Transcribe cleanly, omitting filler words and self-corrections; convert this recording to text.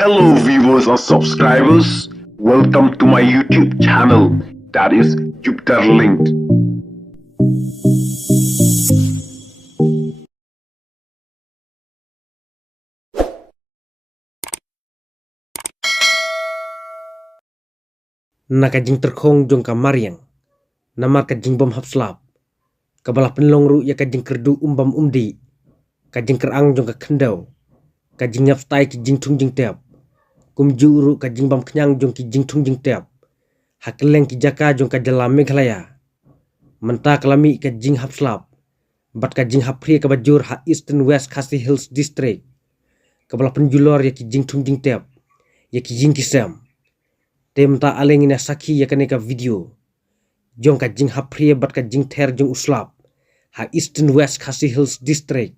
Hello viewers and subscribers, welcome to my YouTube channel, that is Jupiter Linked. Nakajing terkong jong kamariang, namar kajing bom hapslap, kabalah penlong ru ya kajing kerdu umbam umdi, kajing kerang jong kakendau, kajing nyapstai kijing tung jing tiap, kumju ru kajing bam kenyang jong kijing tung jing tiap, hakeleng ki jaka jong kajalam Meghalaya, mentah kelami kajing hapslap, bat kajing Phria ka bajur ha Eastern West Khasi Hills district, kabalah penjulor ya kijing tung jing tiap, ya kijing kisam. Tem ta aleng ina sakhi ya kaneka video jong kajing Phria bat kajing ter jong uslap ha Eastern West Khasi Hills district